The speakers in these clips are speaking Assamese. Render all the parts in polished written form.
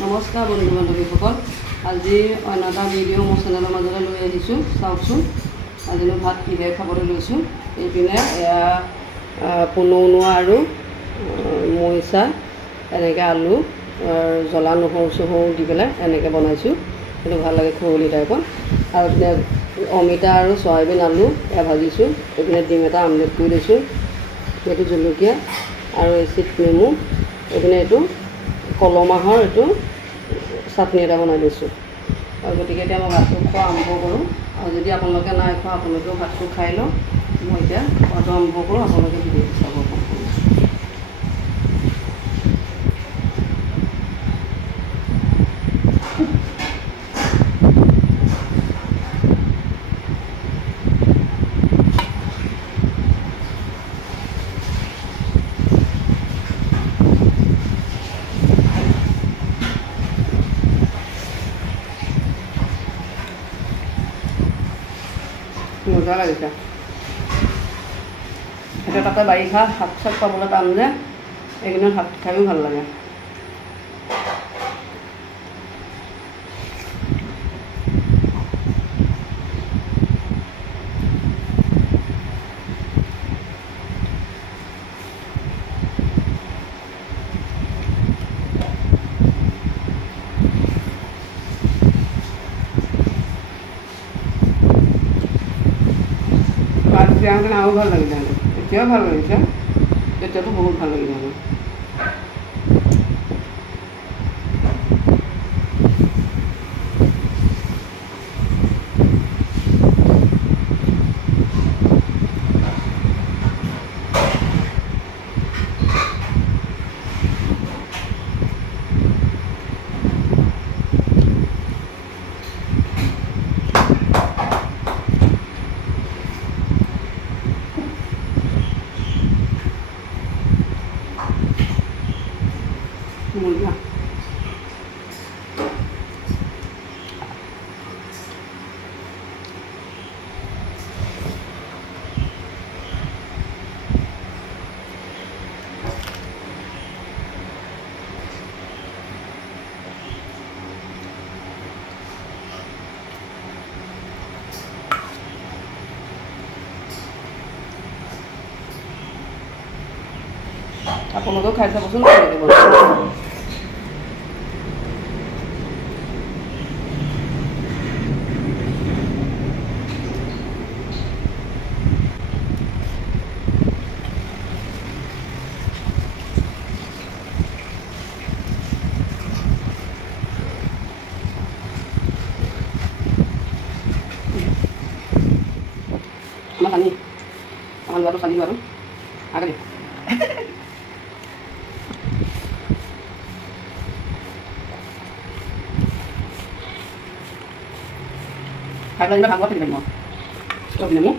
নমস্কাৰ বন্ধু বান্ধৱীসকল, আজি অন্য এটা ভিডিঅ' মোৰ চেনেলৰ মাজলৈ লৈ আহিছোঁ। চাওকচোন আজি মই ভাত কিহেৰে খাবলৈ লৈছোঁ। এইপিনে এয়া পুনৌনোৱা আৰু মৰিচা, এনেকৈ আলু জ্বলা নহৰু চহৰু দি পেলাই এনেকৈ বনাইছোঁ। সেইটো ভাল লাগে খৰলি টাইপত। আৰু এইপিনে অমিতা আৰু চয়াবিন আলু এয়া ভাজিছোঁ। এইপিনে ডিম এটা আমলেট কৰি লৈছোঁ। এইটো জলকীয়া আৰু এচিড নেমু। এইপিনে এইটো কলমাহৰ এইটো চাটনি এটা বনাই লৈছোঁ। আৰু গতিকে এতিয়া মই ভাতটো খোৱা আৰম্ভ কৰোঁ। আৰু যদি আপোনালোকে নাই খোৱা আপোনালোকেও ভাতটো খাই লওক। মই এতিয়া খোৱাটো আৰম্ভ কৰোঁ, আপোনালোকে ভিডিঅ'টো চাব পাৰিব। মজা লাগিছে। এতিয়া তাতে বাৰিষা শাক চাক পাবলৈ টান যে, এইকেইদিন শাক খায়ো ভাল লাগে। দিয়াহেঁতেন আৰু ভাল লাগিলেহেঁতেন। এতিয়াও ভাল লাগিছে, এতিয়াতো বহুত ভাল লাগিলেহেঁতেন। মজা। আপোনালোকেও খাই চাবচোন। Mas Ani, tangan baru Sandi baru, ada nih. Harga juga kamu apa di mana? Stop ini mu.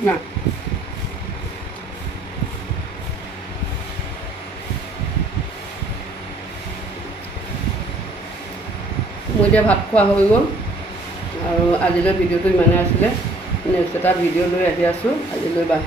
Nah, মই এতিয়া ভাত খোৱা হৈ গ'ল আৰু আজিলৈ ভিডিঅ'টো ইমানে আছিলে। নেক্সট এটা ভিডিঅ' লৈ আহি আছোঁ। আজিলৈ বাই।